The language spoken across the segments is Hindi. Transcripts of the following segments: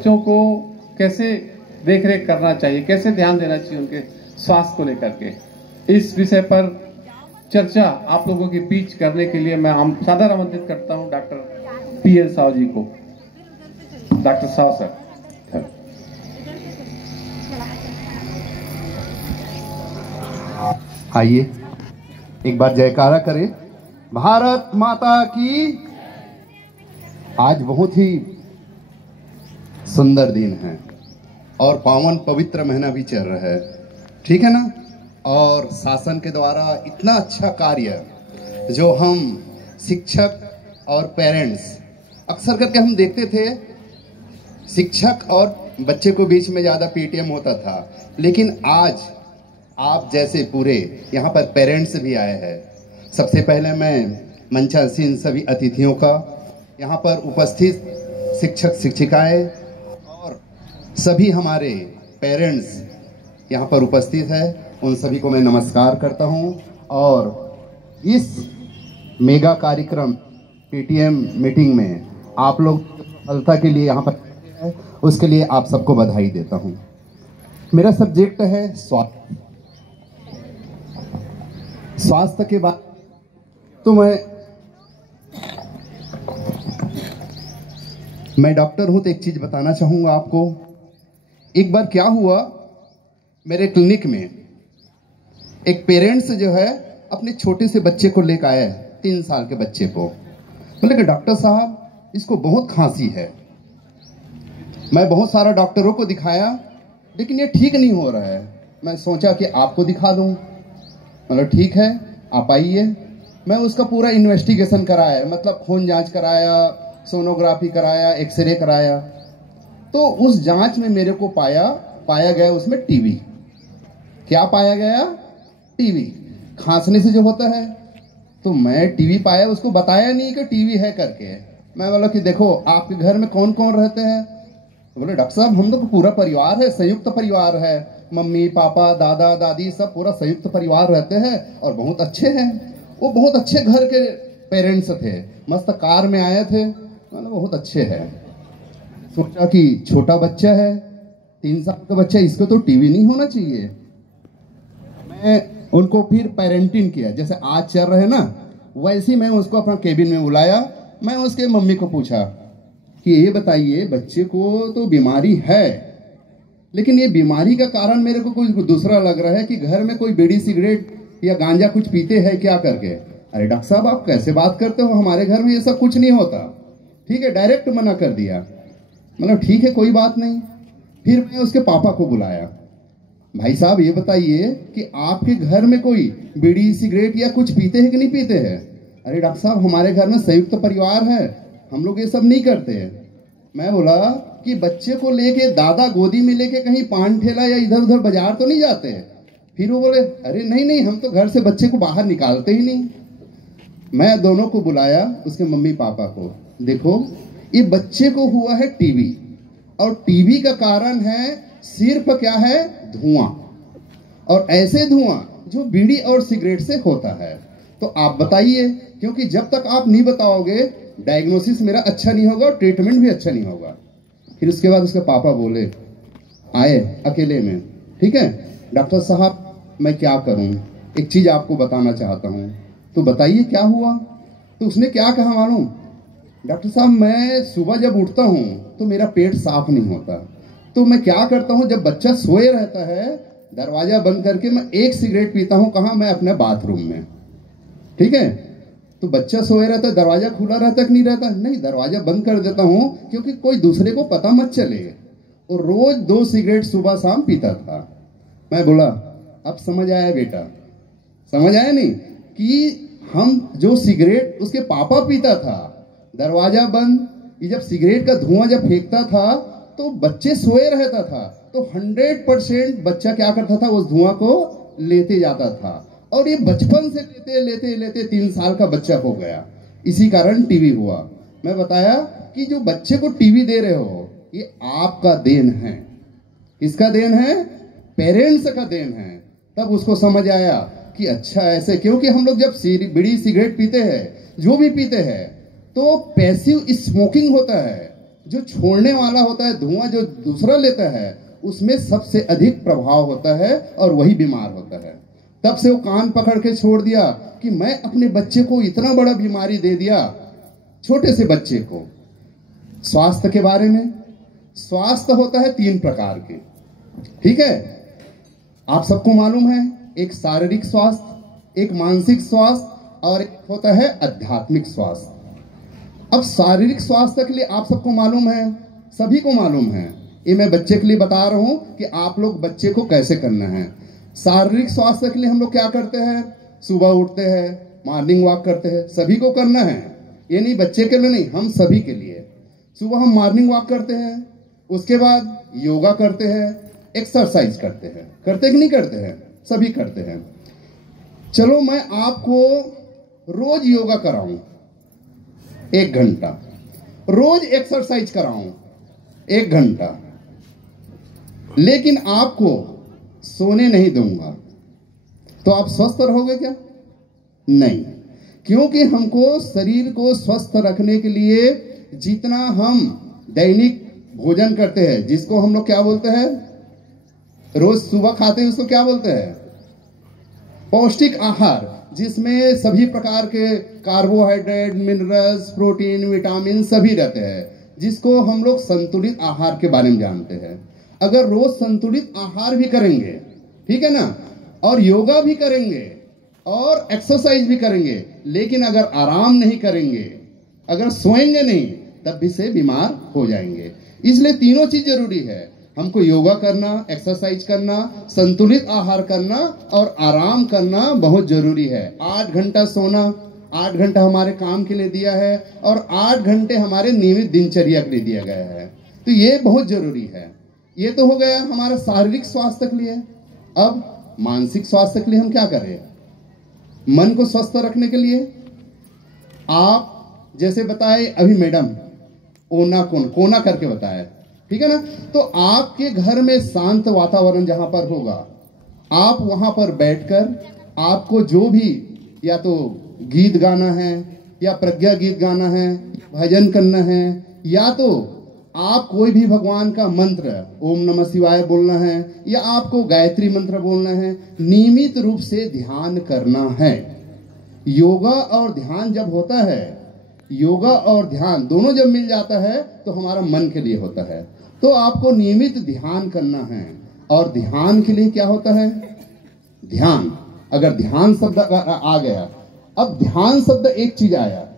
बच्चों को कैसे देखरेख करना चाहिए, कैसे ध्यान देना चाहिए उनके स्वास्थ्य को लेकर के, इस विषय पर चर्चा आप लोगों के बीच करने के लिए मैं हम सादर आमंत्रित करता हूं डॉक्टर पीएल साव जी को। Doctor Sao sir. आइए एक बार जयकारा करें, भारत माता की। आज बहुत ही सुंदर दिन है और पावन पवित्र महीना भी चल रहा है, ठीक है ना। और शासन के द्वारा इतना अच्छा कार्य जो हम शिक्षक और पेरेंट्स अक्सर करके हम देखते थे, शिक्षक और बच्चे को बीच में ज़्यादा पीटीएम होता था, लेकिन आज आप जैसे पूरे यहाँ पर पेरेंट्स भी आए हैं। सबसे पहले मैं मंचासीन सभी अतिथियों का, यहाँ पर उपस्थित शिक्षक शिक्षिकाएं और सभी हमारे पेरेंट्स यहाँ पर उपस्थित है, उन सभी को मैं नमस्कार करता हूँ। और इस मेगा कार्यक्रम पीटीएम मीटिंग में आप लोग सफलता के लिए यहाँ पर है, उसके लिए आप सबको बधाई देता हूँ। मेरा सब्जेक्ट है स्वास्थ्य। स्वास्थ्य के बाद तो मैं डॉक्टर हूं, तो एक चीज बताना चाहूंगा आपको। एक बार क्या हुआ, मेरे क्लिनिक में एक पेरेंट्स जो है अपने छोटे से बच्चे को लेकर आए, 3 साल के बच्चे को। बोले कि डॉक्टर साहब इसको बहुत खांसी है। मैं बहुत सारा डॉक्टरों को दिखाया लेकिन ये ठीक नहीं हो रहा है। मैं सोचा कि आपको दिखा दूं। मतलब ठीक है, आप आइए। मैं उसका पूरा इन्वेस्टिगेशन कराया, मतलब खून जांच कराया, सोनोग्राफी कराया, एक्सरे कराया। तो उस जांच में मेरे को पाया गया उसमें टीबी। क्या पाया गया? टीबी। खांसने से जो होता है, तो मैं टीबी पाया, उसको बताया नहीं कि टीबी है करके। मैं बोला कि देखो आपके घर में कौन कौन रहते हैं? बोले डॉक्टर साहब हम लोग पूरा परिवार है, संयुक्त परिवार है, मम्मी पापा दादा दादी सब पूरा संयुक्त परिवार रहते हैं और बहुत अच्छे हैं। वो बहुत अच्छे घर के पेरेंट्स थे, मस्त कार में आए थे, मतलब बहुत अच्छे हैं। सोचा कि छोटा बच्चा है, 3 साल का बच्चा, इसको तो टीवी नहीं होना चाहिए। मैं उनको फिर पेरेंटिंग किया, जैसे आज चल रहे ना वैसे ही मैं उसको अपना केबिन में बुलाया। मैं उसके मम्मी को पूछा कि ये बताइए बच्चे को तो बीमारी है, लेकिन ये बीमारी का कारण मेरे को कोई दूसरा लग रहा है कि घर में कोई बीड़ी सिगरेट या गांजा कुछ पीते हैं क्या करके। अरे डॉक्टर साहब आप कैसे बात करते हो, हमारे घर में ये सब कुछ नहीं होता। ठीक है, डायरेक्ट मना कर दिया। मतलब ठीक है कोई बात नहीं। फिर मैं उसके पापा को बुलाया, भाई साहब ये बताइए कि आपके घर में कोई बीड़ी सिगरेट या कुछ पीते हैं कि नहीं पीते हैं? अरे डॉक्टर साहब हमारे घर में संयुक्त परिवार है, हम लोग ये सब नहीं करते हैं। मैं बोला कि बच्चे को लेके दादा गोदी में लेके कहीं पान ठेला या इधर उधर बाजार तो नहीं जाते हैं? फिर वो बोले अरे नहीं नहीं हम तो घर से बच्चे को बाहर निकालते ही नहीं। मैं दोनों को बुलाया, उसके मम्मी पापा को। देखो ये बच्चे को हुआ है टीबी, और टीबी का कारण है सिर्फ क्या है? धुआं। और ऐसे धुआं जो बीड़ी और सिगरेट से होता है। तो आप बताइए, क्योंकि जब तक आप नहीं बताओगे डायग्नोसिस मेरा अच्छा नहीं होगा और ट्रीटमेंट भी अच्छा नहीं होगा। फिर उसके बाद उसके पापा बोले, आए अकेले में, ठीक है डॉक्टर साहब मैं क्या करूं, एक चीज आपको बताना चाहता हूं, तो बताइए क्या हुआ। तो उसने क्या कहा मालूम? डॉक्टर साहब मैं सुबह जब उठता हूं तो मेरा पेट साफ नहीं होता, तो मैं क्या करता हूं, जब बच्चा सोए रहता है दरवाजा बंद करके मैं एक सिगरेट पीता हूं। कहाँ? मैं अपने बाथरूम में। ठीक है, तो बच्चा सोए रहता है, दरवाजा खुला रहता है कि नहीं रहता? नहीं, दरवाजा बंद कर देता हूं क्योंकि कोई दूसरे को पता मत चले। और रोज 2 सिगरेट सुबह शाम पीता था। मैं बोला अब समझ आया बेटा, समझ आया नहीं कि हम जो सिगरेट उसके पापा पीता था, दरवाजा बंद, ये जब सिगरेट का धुआं जब फेंकता था तो बच्चे सोए रहता था, तो 100% बच्चा क्या करता था, उस धुआं को लेते जाता था। और ये बचपन से लेते लेते लेते 3 साल का बच्चा हो गया, इसी कारण टीबी हुआ। मैं बताया कि जो बच्चे को टीबी दे रहे हो ये आपका देन है। किसका देन है? पेरेंट्स का देन है। तब उसको समझ आया कि अच्छा ऐसे, क्योंकि हम लोग जब बीड़ी सिगरेट पीते हैं, जो भी पीते हैं, तो पैसिव स्मोकिंग होता है। जो छोड़ने वाला होता है, धुआं जो दूसरा लेता है, उसमें सबसे अधिक प्रभाव होता है और वही बीमार होता है। तब से वो कान पकड़ के छोड़ दिया कि मैं अपने बच्चे को इतना बड़ा बीमारी दे दिया, छोटे से बच्चे को। स्वास्थ्य के बारे में, स्वास्थ्य होता है 3 प्रकार के, ठीक है, आप सबको मालूम है। एक शारीरिक स्वास्थ्य, एक मानसिक स्वास्थ्य और एक होता है आध्यात्मिक स्वास्थ्य। अब शारीरिक स्वास्थ्य के लिए आप सबको मालूम है, सभी को मालूम है, ये मैं बच्चे के लिए बता रहा हूं कि आप लोग बच्चे को कैसे करना है। शारीरिक स्वास्थ्य के लिए हम लोग क्या करते हैं, सुबह उठते हैं, मॉर्निंग वॉक करते हैं, सभी को करना है, ये नहीं बच्चे के लिए नहीं, हम सभी के लिए। सुबह हम मॉर्निंग वॉक करते हैं, उसके बाद योगा करते हैं, एक्सरसाइज करते हैं, करते कि नहीं करते हैं, सभी करते हैं। चलो मैं आपको रोज योगा कराऊं 1 घंटा, रोज एक्सरसाइज कराऊं 1 घंटा, लेकिन आपको सोने नहीं दूंगा, तो आप स्वस्थ रहोगे क्या? नहीं, क्योंकि हमको शरीर को स्वस्थ रखने के लिए जितना हम दैनिक भोजन करते हैं, जिसको हम लोग क्या बोलते हैं, रोज सुबह खाते हैं, उसको क्या बोलते हैं, पौष्टिक आहार, जिसमें सभी प्रकार के कार्बोहाइड्रेट, मिनरल्स, प्रोटीन, विटामिन सभी रहते हैं, जिसको हम लोग संतुलित आहार के बारे में जानते हैं। अगर रोज संतुलित आहार भी करेंगे, ठीक है ना, और योगा भी करेंगे और एक्सरसाइज भी करेंगे, लेकिन अगर आराम नहीं करेंगे, अगर सोएंगे नहीं, तब भी से बीमार हो जाएंगे। इसलिए तीनों चीज जरूरी है, हमको योगा करना, एक्सरसाइज करना, संतुलित आहार करना और आराम करना बहुत जरूरी है। 8 घंटा सोना, 8 घंटा हमारे काम के लिए दिया है और 8 घंटे हमारे नियमित दिनचर्या के लिए दिया गया है, तो ये बहुत जरूरी है। ये तो हो गया हमारा शारीरिक स्वास्थ्य के लिए। अब मानसिक स्वास्थ्य के लिए हम क्या करें? मन को स्वस्थ रखने के लिए आप जैसे बताए अभी मैडम कोना करके बताया, ठीक है ना, तो आपके घर में शांत वातावरण जहां पर होगा, आप वहां पर बैठकर आपको जो भी या तो गीत गाना है या प्रज्ञा गीत गाना है, भजन करना है, या तो आप कोई भी भगवान का मंत्र ओम नमः शिवाय बोलना है, या आपको गायत्री मंत्र बोलना है, नियमित रूप से ध्यान करना है। योगा और ध्यान जब होता है, योगा और ध्यान दोनों जब मिल जाता है तो हमारा मन के लिए होता है। तो आपको नियमित ध्यान करना है, और ध्यान के लिए क्या होता है, ध्यान, अगर ध्यान शब्द आ गया, अब ध्यान शब्द एक चीज आया,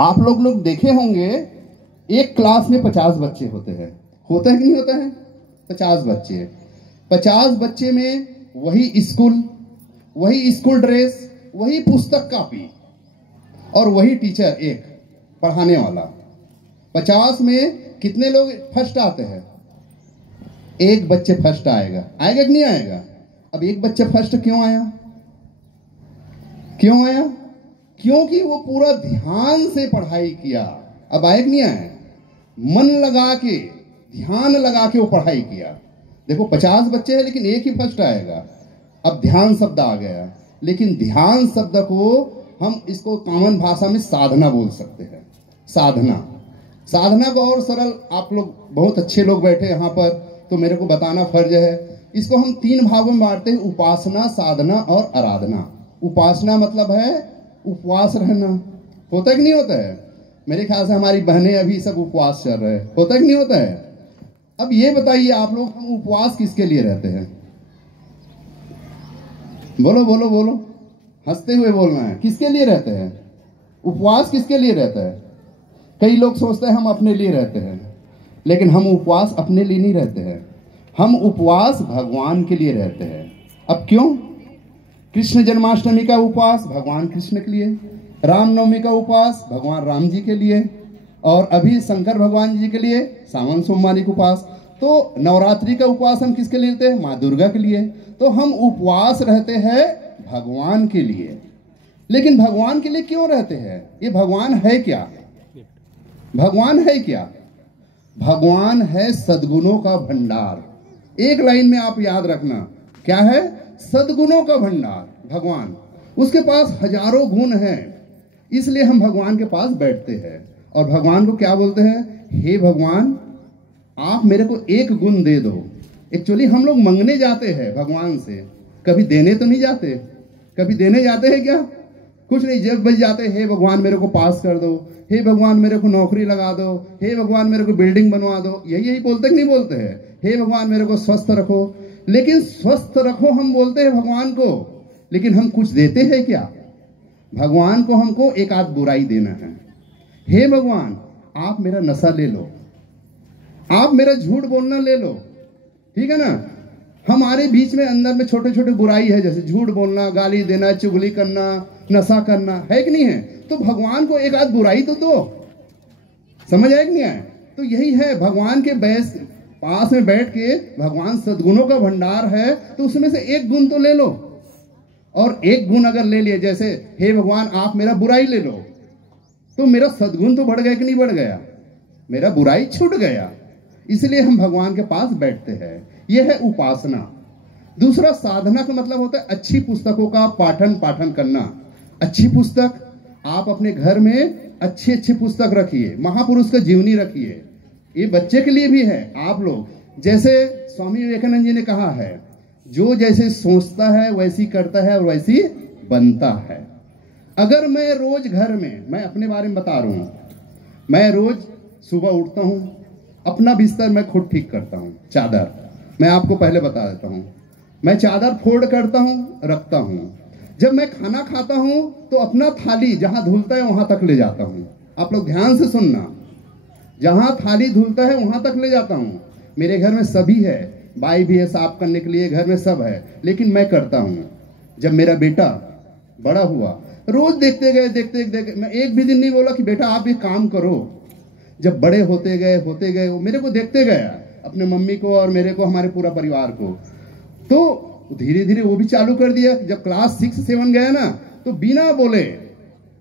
आप लोग देखे होंगे एक क्लास में 50 बच्चे होते हैं, होता है कि नहीं होता है? 50 बच्चे, 50 बच्चे में वही स्कूल ड्रेस, वही पुस्तक कॉपी और वही टीचर एक पढ़ाने वाला। 50 में कितने लोग फर्स्ट आते हैं? एक बच्चे फर्स्ट आएगा कि नहीं आएगा? अब एक बच्चा फर्स्ट क्यों आया? क्योंकि वो पूरा ध्यान से पढ़ाई किया। अब आए कि नहीं आए? मन लगा के, ध्यान लगा के वो पढ़ाई किया। देखो 50 बच्चे हैं लेकिन एक ही फर्स्ट आएगा। अब ध्यान शब्द आ गया, लेकिन ध्यान शब्द को हम इसको कॉमन भाषा में साधना बोल सकते हैं। साधना को और सरल, आप लोग बहुत अच्छे लोग बैठे यहाँ पर, तो मेरे को बताना फर्ज है। इसको हम 3 भागों में बांटते हैं, उपासना, साधना और आराधना। उपासना मतलब है उपवास रहना, होता है कि नहीं होता है? मेरे ख्याल से हमारी बहनें अभी सब उपवास चल रहे हैं, होता है कि नहीं होता है? अब ये बताइए आप लोग, हम उपवास किसके लिए रहते हैं? बोलो, हंसते हुए बोलना है। किसके लिए रहते हैं उपवास? किसके लिए रहता है? कई लोग सोचते हैं हम अपने लिए रहते हैं, लेकिन हम उपवास अपने लिए नहीं रहते हैं, हम उपवास भगवान के लिए रहते हैं। अब क्यों? कृष्ण जन्माष्टमी का उपवास भगवान कृष्ण के लिए, रामनवमी का उपवास भगवान राम जी के लिए, और अभी शंकर भगवान जी के लिए सावन सोमवारी का उपवास। तो नवरात्रि का उपवास हम किसके लिए रहते हैं? माँ दुर्गा के लिए। तो हम उपवास रहते हैं भगवान के लिए। लेकिन भगवान के लिए क्यों रहते हैं? ये भगवान है क्या? भगवान है सद्गुणों का भंडार। एक लाइन में आप याद रखना, क्या है? सद्गुणों का भंडार। भगवान, उसके पास हजारों गुण हैं, इसलिए हम भगवान के पास बैठते हैं। और भगवान को क्या बोलते हैं? हे भगवान आप मेरे को एक गुण दे दो। एक्चुअली हम लोग मांगने जाते हैं भगवान से, कभी देने तो नहीं जाते। कभी देने जाते हैं क्या? कुछ नहीं, जब बच जाते हे भगवान मेरे को पास कर दो, हे भगवान मेरे को नौकरी लगा दो, हे भगवान मेरे को बिल्डिंग बनवा दो, यही बोलते कि नहीं बोलते हैं? हे भगवान मेरे को स्वस्थ रखो। लेकिन स्वस्थ रखो हम बोलते हैं भगवान को, लेकिन हम कुछ देते हैं क्या? भगवान को हमको एक आध बुराई देना है। हे भगवान आप मेरा नशा ले लो, आप मेरा झूठ बोलना ले लो, ठीक है ना। हमारे बीच में अंदर में छोटे छोटे बुराई है, जैसे झूठ बोलना, गाली देना, चुगली करना, नशा करना, है कि नहीं है? तो भगवान को एक आध बुराई तो दो। समझ आए कि नहीं आए? तो यही है, भगवान के पास में बैठ के भगवान सद्गुणों का भंडार है, तो उसमें से एक गुण तो ले लो। और एक गुण अगर ले लिए, जैसे हे भगवान आप मेरा बुराई ले लो, तो मेरा सद्गुण तो बढ़ गया कि नहीं बढ़ गया? मेरा बुराई छूट गया। इसलिए हम भगवान के पास बैठते हैं। यह है उपासना। दूसरा साधना का मतलब होता है अच्छी पुस्तकों का पाठन करना। अच्छी पुस्तक आप अपने घर में अच्छी अच्छी पुस्तक रखिए, महापुरुष का जीवनी रखिए। ये बच्चे के लिए भी है। आप लोग जैसे स्वामी विवेकानंद जी ने कहा है, जो जैसे सोचता है वैसी करता है और वैसी बनता है। अगर मैं रोज घर में, मैं अपने बारे में बता रहा हूं, मैं रोज सुबह उठता हूं, अपना बिस्तर मैं खुद ठीक करता हूं। चादर मैं आपको पहले बता देता हूं, मैं चादर फोल्ड करता हूं, रखता हूं। जब मैं खाना खाता हूं तो अपना थाली जहां धुलता है वहां तक ले जाता हूं। आप लोग ध्यान से सुनना, जहां थाली धुलता है वहां तक ले जाता हूं। मेरे घर में सभी है, बाई भी है साफ करने के लिए, घर में सब है, लेकिन मैं करता हूं। जब मेरा बेटा बड़ा हुआ, रोज देखते गए, मैं एक भी दिन नहीं बोला कि बेटा आप ये काम करो। जब बड़े होते गए वो मेरे को देखते गया, अपने मम्मी को और मेरे को, हमारे पूरा परिवार को। तो धीरे धीरे वो भी चालू कर दिया। जब क्लास 6-7 गया ना, तो बिना बोले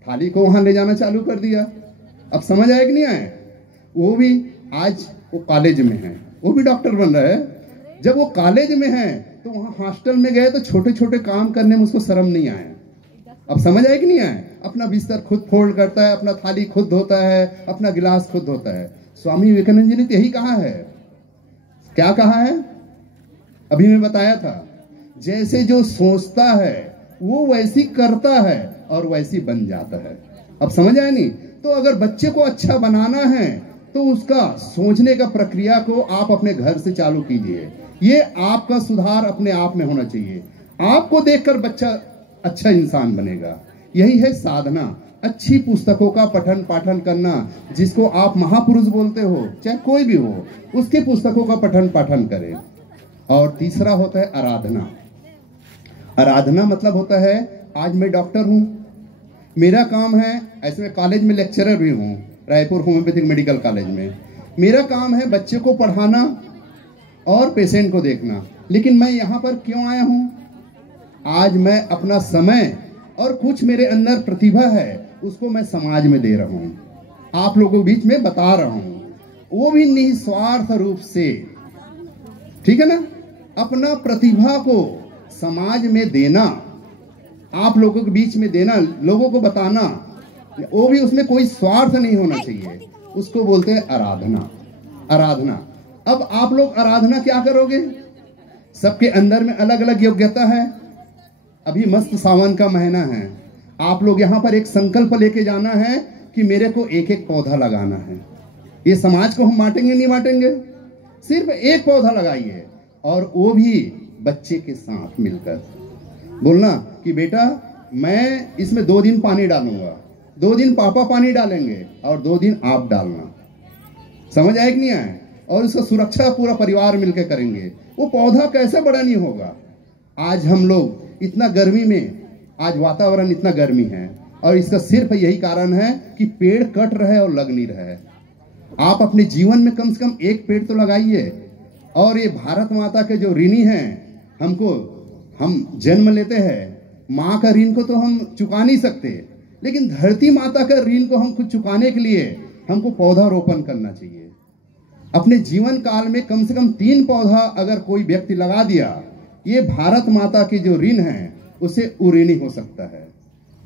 थाली को वहां ले जाना चालू कर दिया। अब समझ आए कि नहीं आए? वो भी आज वो कॉलेज में है, वो भी डॉक्टर बन रहा है। जब वो कॉलेज में है तो वहां हॉस्टल में गए तो छोटे छोटे काम करने में उसको शर्म नहीं आया। अब समझ आए कि नहीं आए? अपना बिस्तर खुद फोल्ड करता है, अपना थाली खुद धोता है, अपना गिलास खुद धोता है। स्वामी विवेकानंद जी ने तो यही कहा है। क्या कहा है? अभी मैं बताया था, जैसे जो सोचता है वो वैसी करता है और वैसी बन जाता है। अब समझ आए नहीं? तो अगर बच्चे को अच्छा बनाना है तो उसका सोचने का प्रक्रिया को आप अपने घर से चालू कीजिए। ये आपका सुधार अपने आप में होना चाहिए। आपको देखकर बच्चा अच्छा इंसान बनेगा। यही है साधना। अच्छी पुस्तकों का पठन पाठन करना, जिसको आप महापुरुष बोलते हो, चाहे कोई भी हो, उसके पुस्तकों का पठन पाठन करें। और तीसरा होता है आराधना। आराधना मतलब होता है, आज मैं डॉक्टर हूं, मेरा काम है, ऐसे में कॉलेज में लेक्चरर भी हूं, रायपुर होम्योपैथिक मेडिकल कॉलेज में। मेरा काम है बच्चे को पढ़ाना और पेशेंट को देखना। लेकिन मैं यहाँ पर क्यों आया हूँ? आज मैं अपना समय और कुछ मेरे अंदर प्रतिभा है उसको मैं समाज में दे रहा हूँ, आप लोगों के बीच में बता रहा हूँ, वो भी निस्वार्थ रूप से। ठीक है ना? अपना प्रतिभा को समाज में देना, आप लोगों के बीच में देना, लोगों को बताना, वो भी उसमें कोई स्वार्थ नहीं होना चाहिए। उसको बोलते हैं आराधना। आराधना। अब आप लोग आराधना क्या करोगे? सबके अंदर में अलग अलग योग्यता है। अभी मस्त सावन का महीना है, आप लोग यहाँ पर एक संकल्प लेके जाना है कि मेरे को एक एक पौधा लगाना है। ये समाज को हम बांटेंगे नहीं बांटेंगे, सिर्फ एक पौधा लगाइए, और वो भी बच्चे के साथ मिलकर बोलना कि बेटा मैं इसमें 2 दिन पानी डालूंगा, 2 दिन पापा पानी डालेंगे और 2 दिन आप डालना। समझ आए कि नहीं आए? और उसका सुरक्षा पूरा परिवार मिलकर करेंगे। वो पौधा कैसे बड़ा नहीं होगा? आज हम लोग इतना गर्मी में, आज वातावरण इतना गर्मी है, और इसका सिर्फ यही कारण है कि पेड़ कट रहे और लग नहीं रहे। आप अपने जीवन में कम से कम एक पेड़ तो लगाइए। और ये भारत माता के जो ऋणी हैं, हम जन्म लेते हैं, माँ का ऋण को तो हम चुका नहीं सकते, लेकिन धरती माता का ऋण को हम खुद चुकाने के लिए हमको पौधा रोपण करना चाहिए। अपने जीवन काल में कम से कम 3 पौधा अगर कोई व्यक्ति लगा दिया, ये भारत माता की जो ऋण है उसे उऋणी हो सकता है,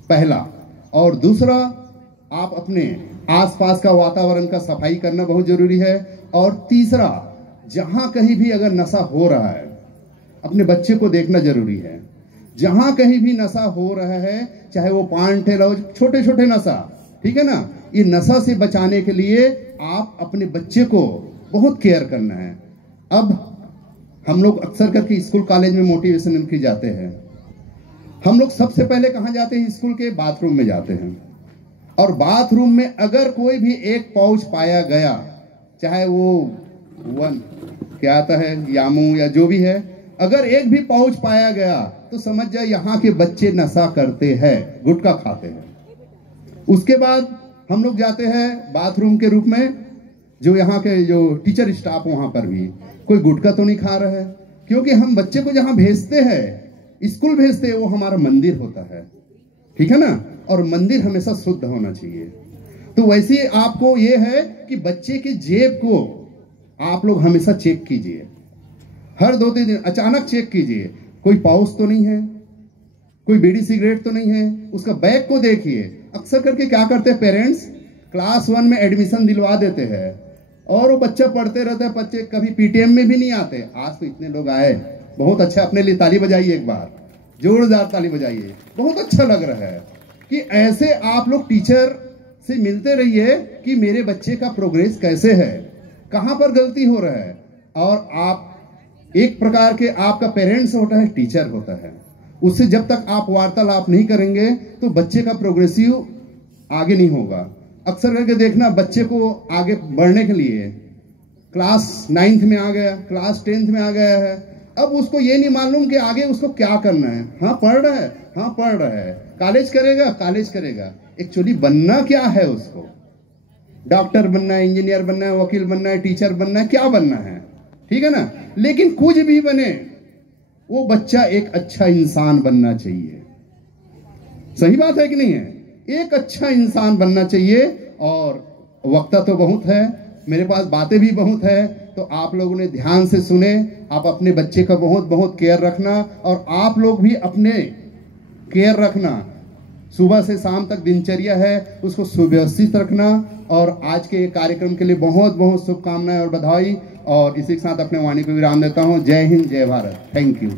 पहला। और दूसरा, आप अपने आसपास का वातावरण का सफाई करना बहुत जरूरी है। और तीसरा, जहां कहीं भी अगर नशा हो रहा है, अपने बच्चे को देखना जरूरी है। जहां कहीं भी नशा हो रहा है, चाहे वो पान ठेला हो, छोटे छोटे नशा, ठीक है ना, ये नशा से बचाने के लिए आप अपने बच्चे को बहुत केयर करना है। अब हम लोग अक्सर करके स्कूल कॉलेज में मोटिवेशन के जाते हैं। हम लोग सबसे पहले कहाँ जाते हैं? स्कूल के बाथरूम में जाते हैं। और बाथरूम में अगर कोई भी एक पाउच पाया गया, चाहे वो क्या आता है, यामू या जो भी है, अगर एक भी पाउच पाया गया तो समझ जाए यहाँ के बच्चे नशा करते हैं, गुटखा खाते हैं। उसके बाद हम लोग जाते हैं बाथरूम के रूप में, जो यहाँ के जो टीचर स्टाफ वहां पर भी कोई गुटखा तो नहीं खा रहा है, क्योंकि हम बच्चे को जहां भेजते हैं, स्कूल भेजते हैं, वो हमारा मंदिर होता है, ठीक है ना, और मंदिर हमेशा शुद्ध होना चाहिए। तो वैसे आपको ये है कि बच्चे की जेब को आप लोग हमेशा चेक कीजिए, हर 2-3 दिन अचानक चेक कीजिए, कोई पाउच तो नहीं है, कोई बीड़ी सिगरेट तो नहीं है, उसका बैग को देखिए। अक्सर करके क्या करते हैं पेरेंट्स, क्लास 1 में एडमिशन दिलवा देते हैं और वो बच्चा पढ़ते रहता है, बच्चे कभी पीटीएम में भी नहीं आते। आज तो इतने लोग आए, बहुत अच्छा, अपने लिए ताली बजाइए, एक बार जोरदार ताली बजाइए, बहुत अच्छा लग रहा है कि ऐसे आप लोग टीचर से मिलते रहिए कि मेरे बच्चे का प्रोग्रेस कैसे है, कहां पर गलती हो रहा है। और आप एक प्रकार के, आपका पेरेंट्स होता है, टीचर होता है, उससे जब तक आप वार्तालाप नहीं करेंगे तो बच्चे का प्रोग्रेसिव आगे नहीं होगा। अक्सर करके देखना, बच्चे को आगे बढ़ने के लिए क्लास 9th में आ गया, क्लास 10th में आ गया है, अब उसको ये नहीं मालूम कि आगे उसको क्या करना है। हाँ पढ़ रहा है, हाँ पढ़ रहा है, कॉलेज करेगा, कॉलेज करेगा, एक्चुअली बनना क्या है उसको? डॉक्टर बनना है, इंजीनियर बनना है, वकील बनना है, टीचर बनना है, क्या बनना है, ठीक है ना। लेकिन कुछ भी बने, वो बच्चा एक अच्छा इंसान बनना चाहिए। सही बात है कि नहीं है? एक अच्छा इंसान बनना चाहिए। और वक्त तो बहुत है, मेरे पास बातें भी बहुत है, तो आप लोगों ने ध्यान से सुने। आप अपने बच्चे का बहुत बहुत केयर रखना, और आप लोग भी अपने केयर रखना। सुबह से शाम तक दिनचर्या है, उसको सुव्यवस्थित रखना। और आज के कार्यक्रम के लिए बहुत बहुत शुभकामनाएं और बधाई। और इसी के साथ अपने वाणी को विराम देता हूं। जय हिंद, जय भारत, थैंक यू।